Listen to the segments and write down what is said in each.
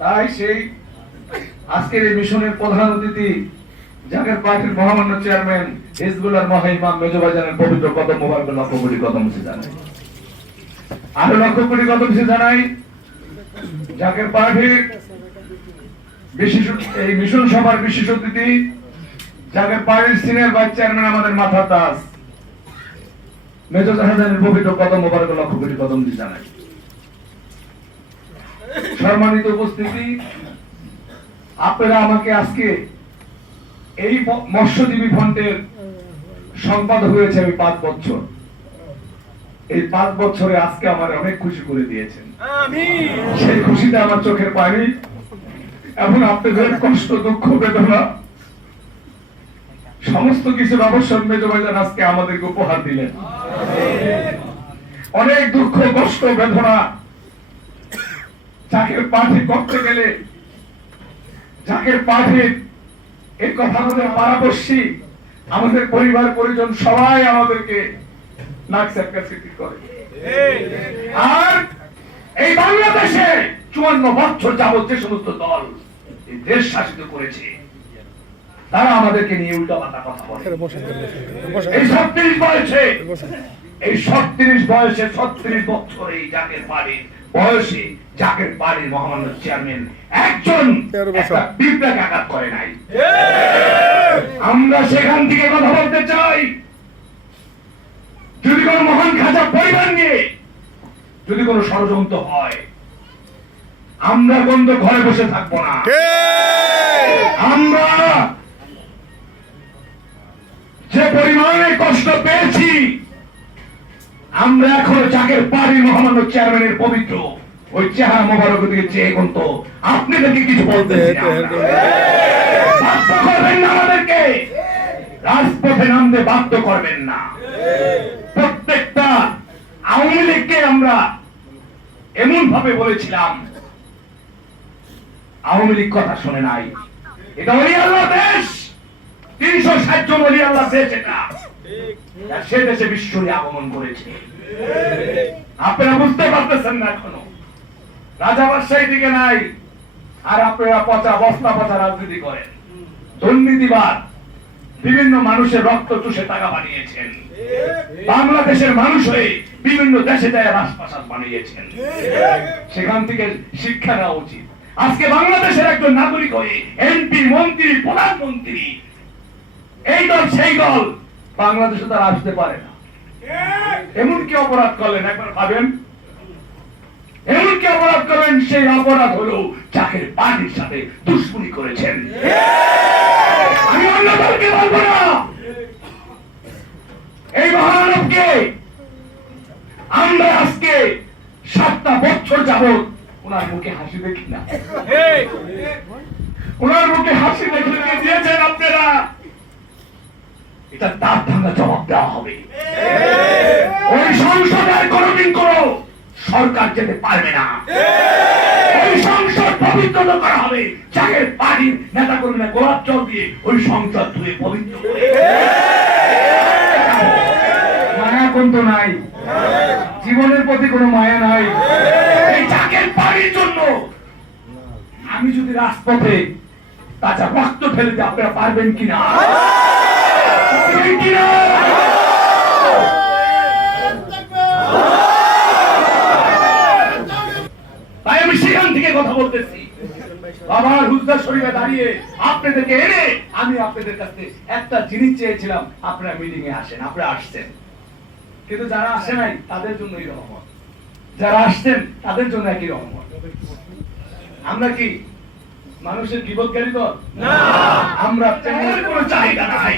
তাই সেই আজকের এই মিশনের প্রধান অতিথি জাকের পার্টির মহামান্য চেয়ারম্যান হিজবুল্লাহর মহাইমাম মেজবাজানের পবিত্র কদম মোবারক লক্ষ কোটি কদম মুছে জানাই। আরো লক্ষ কোটি কদম মুছে জানাই জাকের পার্টির বিশেষ এই মিশন সভার বিশেষ অতিথি জাকের পার্টির সিনিয়র ভাইস চেয়ারম্যান আমাদের মাথা দাস মেজর জাহাজানের পবিত্র কদম মোবারক লক্ষ কোটি কদম মুছে জানাই। সম্মানিত উপস্থিতি, আপনারা আমাকে আজকে এই মৎস্যজীবী ফন্ডের সম্পাদক হয়েছে আমি 5 বছর। এই 5 বছরে আজকে আমার অনেক খুশি করে দিয়েছেন। সেই খুশিতে আমার চোখের পানি এবং আপনাদের কষ্ট দুঃখ বেদনা সমস্ত কিছুর অবসর মেজবাজান আজকে আমাদেরকে উপহার দিলেন। অনেক দুঃখ কষ্ট বেদনা জাকের পার্টি করতে গেলে জাকের পার্টির এই কথা আমাদের পাড়াপড়শি আমাদের পরিবার পরিজন সবাই আমাদেরকে করে। আর এই বাংলাদেশে 54 বছর যাবত যে সমস্ত দল এই দেশ শাসিত করেছে তারা আমাদেরকে নিয়ে উল্টাপাল্টা কথা বলে। এই 36 বয়সে 36 বছর এই জাকের পার্টির বয়সে জাকের পার্টির মহামান্য চেয়ারম্যান একজন বিপ্লব আঘাত করে নাই। আমরা সেখান থেকে কথা বলতে চাই, যদি কোন মহান খাজা পরিবার নিয়ে যদি কোন ষড়যন্ত্র হয় আমরা বন্ধ ঘরে বসে থাকবো না। আমরা যে পরিমাণে কষ্ট পেয়েছি আমরা এখন জাকের পার্টির মহামান্য চেয়ারম্যানের পবিত্র ওই চেহারা মোবারক দিকে চেয়ে কিন্তু আপনাদেরকে কিছু বলতে বাধ্য করবেন না, আমাদেরকে রাজপথে নামতে বাধ্য করবেন না। প্রত্যেকটা আওয়ামী লীগকে আমরা এমন ভাবে বলেছিলাম, আওয়ামী লীগ কথা শুনে নাই। এটা ওলি আল্লাহ দেশ, 360 জন ওলি আল্লাহ দেশ। এটা সে দেশে বিশ্বরী আগমন করেছে। আপনারা বুঝতে পারতেছেন না এখনো, রাজা বাদশাহী দিকে নাই। আর আপনারা পচা বস্তা পচা রাজনীতি করেন, দুর্নীতিবাদ, বিভিন্ন মানুষের রক্ত চুষে টাকা বানিয়েছেন, বাংলাদেশের মানুষ হয়ে বিভিন্ন দেশে যায় রাজপ্রাসাদ বানিয়েছেন। সেখান থেকে শিক্ষা নেওয়া উচিত। আজকে বাংলাদেশের একজন নাগরিক হয়ে এমপি, মন্ত্রী, প্রধানমন্ত্রী, এই দল সেই দল বাংলাদেশে তারা আসতে পারে না। এমন কি অপরাধ করলেন একবার ভাবেন? এমন কি অপরাধ করলেন? সেই অপরাধ হলো জাকের পার্টির সাথে দুশ্মনী করেছেন। আমি অন্য দলকে বলবো না, এই মহানবকে আমরা আজকে 7টা বছর যাবত ওনার মুখে হাসি দেখি না। ওনার মুখে হাসি দেখে দিয়েছেন আপনারা, এটা দাঁত ভাঙা জবাব দেওয়া হবে। ওই সংসদের কোনদিন কোন সরকার যেতে পারবে না। ওই সংসদ পবিত্র করা হবে জাকের পার্টির নেতা কর্মীরা গোলাপ জল দিয়ে ওই সংসদ ধুয়ে পবিত্র করে। মায়া কিন্তু নাই, জীবনের প্রতি কোনো মায়া নাই। এই জাকের পার্টির জন্য আমি যদি রাজপথে তাজা রক্ত ফেলে দিই আপনারা পারবেন কিনা? তাই আমি সেখান থেকে কথা বলতেছি। বাবার হুজরা শরীরে দাঁড়িয়ে আপনাদেরকে এনে আমি আপনাদের কাছে একটা জিনিস চেয়েছিলাম, আপনারা মিটিং এ আসেন। আপনারা আসছেন, কিন্তু যারা আসে নাই তাদের জন্যই রহমত, যারা আসছেন তাদের জন্য একই রহমত। আমরা কি মানুষের বিপদকারী দল না? আমরা তেমন কোনো চাহিদা নাই।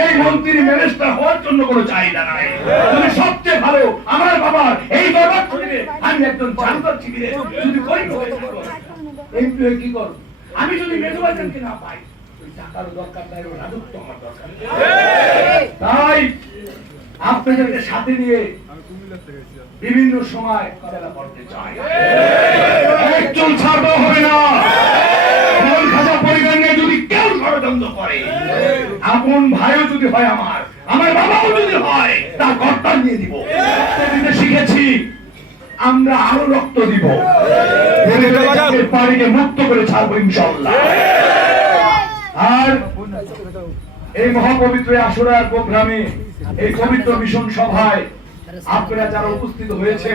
এই মন্ত্রী মিনিস্টার হওয়ার জন্য কোনো চাহিদা নাই। তুমি সবচেয়ে ভালো আমার বাবার এই দরবার শরীরে আমি একজন জানতার শিবিরে যদি করি এমপি কি করব? আমি যদি মেজবাজানকে না পাই ওই টাকার দরকার নাই, ওই রাজত্ব আমার দরকার। তাই আপনাদেরকে সাথে নিয়ে বিভিন্ন সময় খেলা করতে চাই। একজন ছাড়াও হবে না। খাজা পরিবার নিয়ে যদি কেউ ষড়যন্ত্র করে, আপন ভাইও যদি হয়, আমার বাবাও যদি হয়, তার কর্তা নিয়ে দিব। শিখেছি আমরা আরো রক্ত দিব, বাড়িকে মুক্ত করে ছাড়বো ইনশাআল্লাহ। আর এই মহাপবিত্র আশুরার প্রোগ্রামে, এই পবিত্র মিশন সভায় আপনারা যারা উপস্থিত হয়েছে